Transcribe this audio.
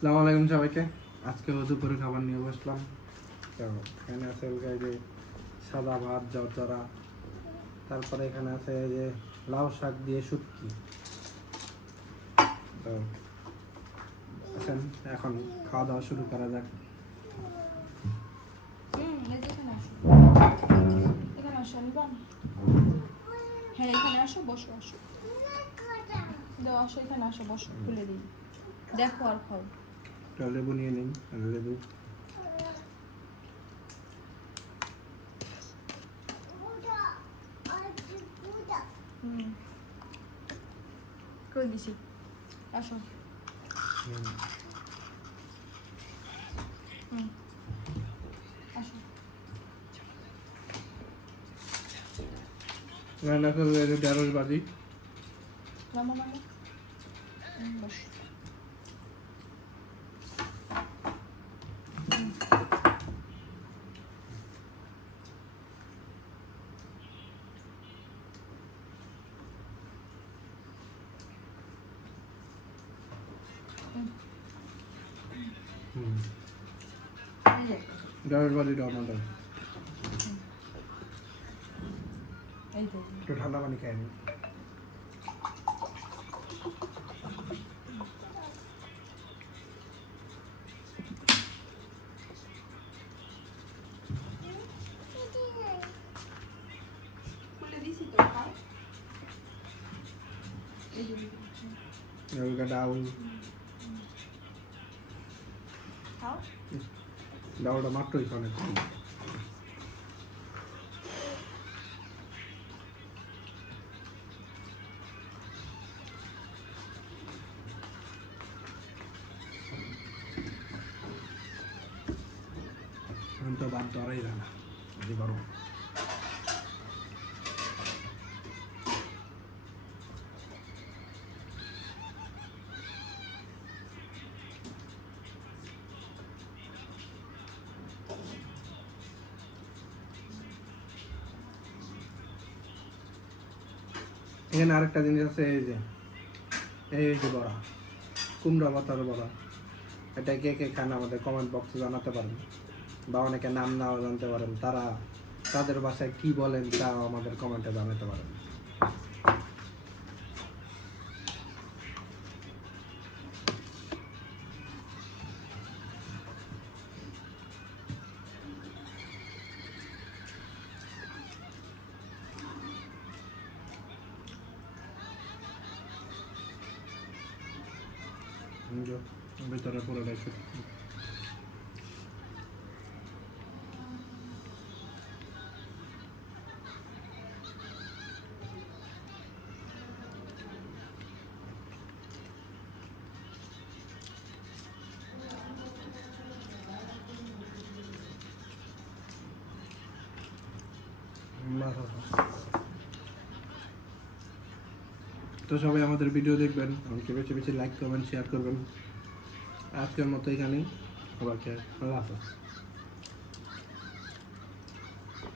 আসসালামু আলাইকুম সবাইকে। আজকে দুপুরে খাবার নিয়ে বসলাম। তো এখানে আছে যে সাদা ভাত জর্জরা, তারপরে এখানে আছে যে লাউ শাক দিয়ে শুটকি। তো আসেন এখন খাওয়া দাওয়া শুরু করা যাক। হ্যাঁ এখানে আসো, বসো আসো, দাও আসো, এখানে আসো, বসো, খুলে দিই, দেখো আর খাও। লেবু নিয়ে নিন, লেবু। করে দিছি, আসো। আসো। রান্না করবে ঢেঁড়স ভাজি। মামা মামা বস। ঢেঁড়স ভাজিটা আমাদের এই তো একটু ঠান্ডা পানি খাই নিই। খুলে দিছি তো, খাও। এই যে ডাউল খাও। ডাউলটা মাত্রই খানে। এখন তো ভাত ধরাই যায় না, যদি গরম। এখানে আরেকটা জিনিস আছে, এই যে বড়া, কুমড়া পাতার বড়া। এটা কে কে খান আমাদের কমেন্ট বক্সে জানাতে পারেন, বা অনেকে নাম নাও জানতে পারেন, তারা তাদের বাসায় কি বলেন তাও আমাদের কমেন্টে জানাতে পারেন। ভিতরে পুরোটাই শুটকি। তো সবাই আমাদের ভিডিও দেখবেন, আমাকে বেশি বেশি লাইক করবেন, শেয়ার করবেন। আজকের মতো এখানেই, সবাইকে আল্লাহ হাফেজ।